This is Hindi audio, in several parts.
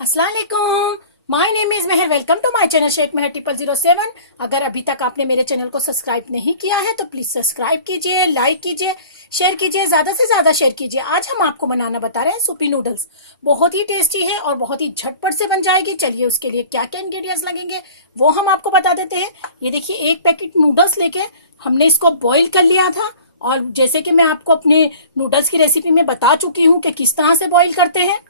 अस्सलाम वालेकुम। My name is Mehar. Welcome to my channel Sheikh Mehar 0007। अगर अभी तक आपने मेरे चैनल को सब्सक्राइब नहीं किया है तो प्लीज सब्सक्राइब कीजिए, लाइक कीजिए, शेयर कीजिए, ज्यादा से ज्यादा शेयर कीजिए। आज हम आपको बनाना बता रहे हैं सूपी नूडल्स। बहुत ही टेस्टी है और बहुत ही झटपट से बन जाएगी। चलिए उसके लिए क्या क्या इंग्रेडिएंट्स लगेंगे वो हम आपको बता देते हैं। ये देखिए, एक पैकेट नूडल्स लेके हमने इसको बॉईल कर लिया था। और जैसे कि मैं आपको अपने नूडल्स की रेसिपी में बता चुकी हूँ कि किस तरह से बॉईल करते हैं।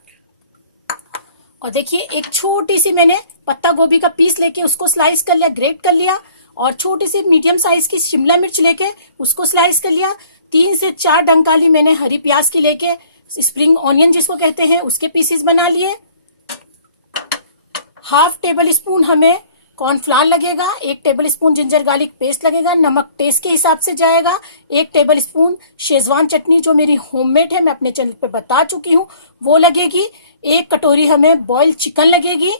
और देखिए, एक छोटी सी मैंने पत्ता गोभी का पीस लेके उसको स्लाइस कर लिया, ग्रेट कर लिया। और छोटी सी मीडियम साइज की शिमला मिर्च लेके उसको स्लाइस कर लिया। 3 से 4 डंकाली मैंने हरी प्याज की लेके, स्प्रिंग ऑनियन जिसको कहते हैं, उसके पीसेस बना लिए। हाफ टेबल स्पून हमें कॉर्नफ्लावर लगेगा। 1 table spoon ginger garlic paste लगेगा। नमक टेस्ट के हिसाब से जाएगा। 1 टेबल स्पून शेजवान चटनी जो मेरी होममेड है, मैं अपने चैनल पे बता चुकी हूँ, वो लगेगी। 1 कटोरी हमें बॉइल्ड चिकन लगेगी।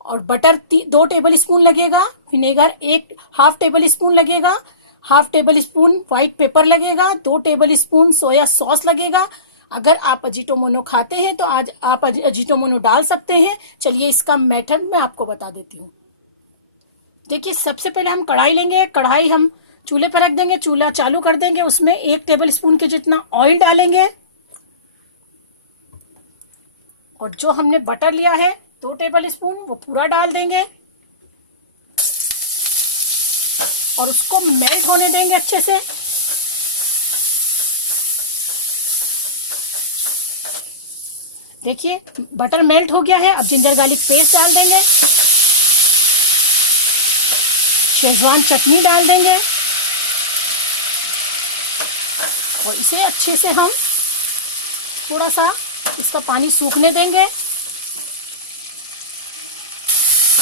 और बटर 2 टेबल स्पून लगेगा। विनेगर 1 हाफ टेबल स्पून लगेगा। Half table spoon white paper लगेगा। 2 टेबल स्पून सोया सॉस लगेगा। अगर आप अजीटोमोनो खाते हैं तो आज आप अजीटोमोनो डाल सकते हैं। चलिए इसका मेथड मैं आपको बता देती हूँ। देखिए, सबसे पहले हम कढ़ाई लेंगे। कढ़ाई हम चूल्हे पर रख देंगे, चूल्हा चालू कर देंगे। उसमें 1 टेबल स्पून के जितना ऑयल डालेंगे। और जो हमने बटर लिया है 2 टेबल स्पून, वो पूरा डाल देंगे। और उसको मेल्ट होने देंगे अच्छे से। देखिए, बटर मेल्ट हो गया है। अब जिंजर गार्लिक पेस्ट डाल देंगे, शेजवान चटनी डाल देंगे। और इसे अच्छे से हम थोड़ा सा इसका पानी सूखने देंगे।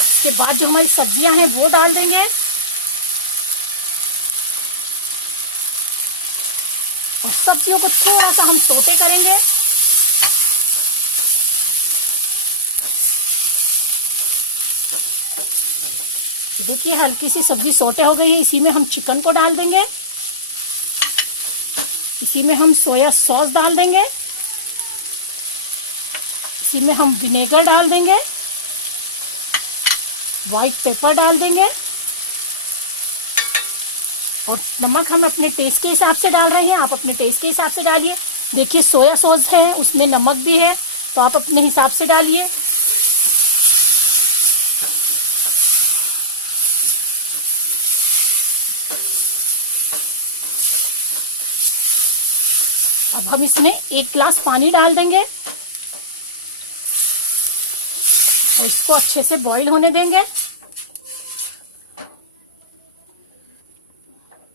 इसके बाद जो हमारी सब्जियां हैं वो डाल देंगे। और सब्जियों को थोड़ा सा हम सोटे करेंगे। देखिए, हल्की सी सब्जी सोटे हो गई है। इसी में हम चिकन को डाल देंगे। इसी में हम सोया सॉस डाल देंगे। इसी में हम विनेगर डाल देंगे, व्हाइट पेपर डाल देंगे। और नमक हम अपने टेस्ट के हिसाब से डाल रहे हैं, आप अपने टेस्ट के हिसाब से डालिए। देखिए, सोया सॉस है, उसमें नमक भी है, तो आप अपने हिसाब से डालिए। अब हम इसमें 1 गिलास पानी डाल देंगे। और इसको अच्छे से बॉईल होने देंगे।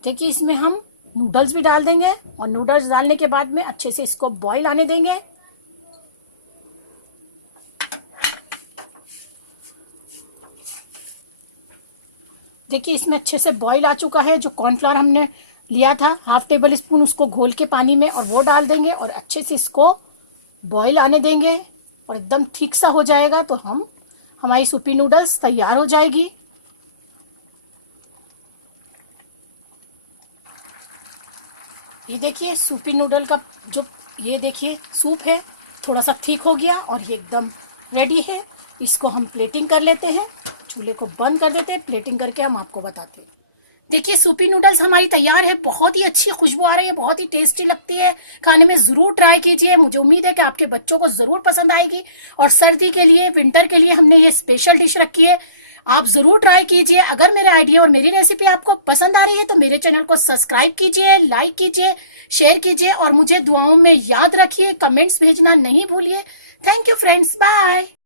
देखिए, इसमें हम नूडल्स भी डाल देंगे। और नूडल्स डालने के बाद में अच्छे से इसको बॉईल आने देंगे। देखिए, इसमें अच्छे से बॉईल आ चुका है। जो कॉर्नफ्लावर हमने लिया था हाफ टेबल स्पून, उसको घोल के पानी में और वो डाल देंगे। और अच्छे से इसको बॉईल आने देंगे। और एकदम ठीक सा हो जाएगा तो हमारी सूपी नूडल्स तैयार हो जाएगी। ये देखिए, सूपी नूडल का जो ये देखिए सूप है, थोड़ा सा ठीक हो गया और ये एकदम रेडी है। इसको हम प्लेटिंग कर लेते हैं। चूल्हे को बंद कर देते हैं, प्लेटिंग करके हम आपको बताते हैं। देखिए, सूपी नूडल्स हमारी तैयार है। बहुत ही अच्छी खुशबू आ रही है, बहुत ही टेस्टी लगती है। खाने में जरूर ट्राई कीजिए। मुझे उम्मीद है कि आपके बच्चों को जरूर पसंद आएगी। और सर्दी के लिए, विंटर के लिए हमने ये स्पेशल डिश रखी है। आप जरूर ट्राई कीजिए। अगर मेरे आइडिया और मेरी रेसिपी आपको पसंद आ रही है तो मेरे चैनल को सब्सक्राइब कीजिए, लाइक कीजिए, शेयर कीजिए और मुझे दुआओं में याद रखिए। कमेंट्स भेजना नहीं भूलिए। Thank you friends, bye.